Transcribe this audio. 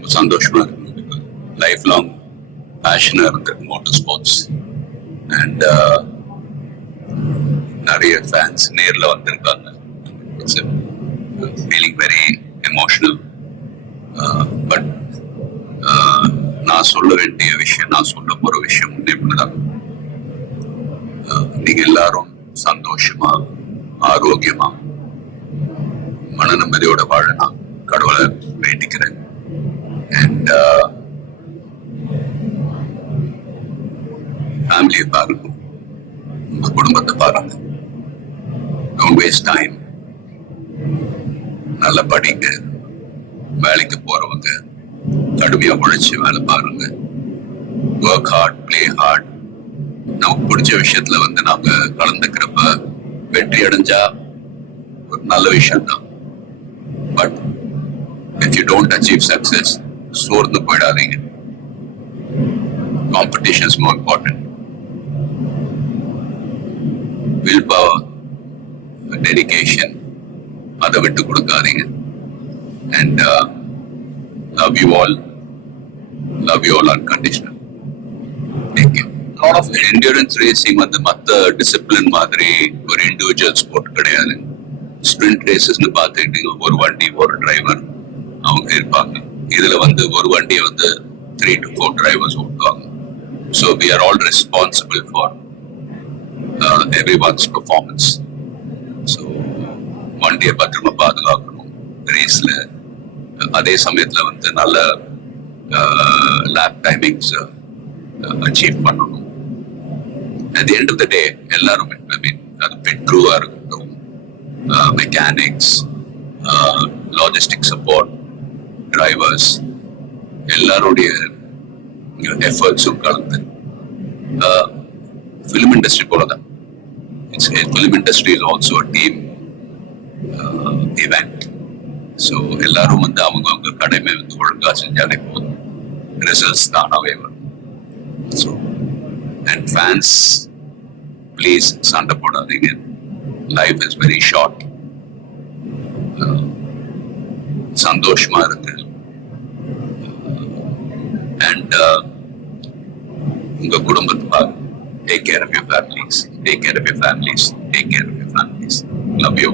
ரொம்ப சந்தோஷமா இருக்கு. லைஃப் லாங் பேஷனா இருந்திருக்கு மோட்டர் ஸ்போர்ட்ஸ் அண்ட் நிறைய ஃபேன்ஸ் நேர்ல வந்திருக்காங்க. It's feeling very emotional but நான் சொல்ல வேண்டிய விஷயம் நான் சொல்ல போற விஷயம் இப்படிதான் Uh, நீங்க எல்லாரும் சந்தோஷமா ஆரோக்கியமா மன நிம்மதியோட வாழ நான் கடவுளை வேண்டிக்கிறேன். Uh, ஃபேமிலியை பாருங்க உங்க குடும்பத்தை பாருங்க. டோன்ட் வேஸ்ட் டைம் நல்லா படிங்க. வேலைக்கு போறவங்க கடுமையா உழைச்சு வேலை பாருங்க. ஒர்க் ஹார்ட் ப்ளே ஹார்ட் நமக்கு பிடிச்ச விஷயத்துல வந்து நாம கலந்துக்கிறப்ப வெற்றி அடைஞ்சா ஒரு நல்ல விஷயம் தான் but if you don't achieve success சோர்ந்து போயிடாதீங்க. Competition more important will power dedication அதை விட்டு கொடுக்காதீங்க. And love you all love you all unconditional endurance racing வந்து மத்த டிசிப்ளின் மாதிரி ஒரு இண்டிவிஜுவல் ஸ்போர்ட் கிடையாது. ஸ்பிரிண்ட் ரேசஸ்னு பார்த்துக்கிட்டீங்க. ஒரு வண்டி ஒரு டிரைவர் இதுல வந்து ஒரு வண்டியை வந்து த்ரீ டு ஃபோர் டிரைவர்ஸ் ஓட்டுவாங்க. So we are all responsible for every one's performance so வண்டியை பத்திரமா பாதுகாக்கணும். ரேஸில் uh, அதே சமயத்தில் வந்து நல்ல லேப் டைமிங்ஸ் அச்சீவ் பண்ணணும். At the end of the எல்லாரும் ஐ மீன் அது பெட்ரூவாக இருக்கட்டும் மெக்கானிக்ஸ் லாஜிஸ்டிக் சப்போர்ட் டிரைவர்ஸ் எல்லாருடைய எஃபர்ட்ஸும் கலந்து ஃபிலிம் இண்டஸ்ட்ரி போல தான் it's film industry is also team event so எல்லாரும் வந்து அவங்க அவங்க கடமை வந்து ஒழுங்காக செஞ்சாலே போதும். ரிசல்ட்ஸ் தானாவே வரும். ஸோ அண்ட் ஃபேன்ஸ் ப்ளீஸ் சண்டை போடாதீங்க. லைஃப் இஸ் வெரி ஷார்ட் சந்தோஷமா இருக்கு அண்ட் உங்க குடும்பத்தை take care of your families take care of your families take care of your families love you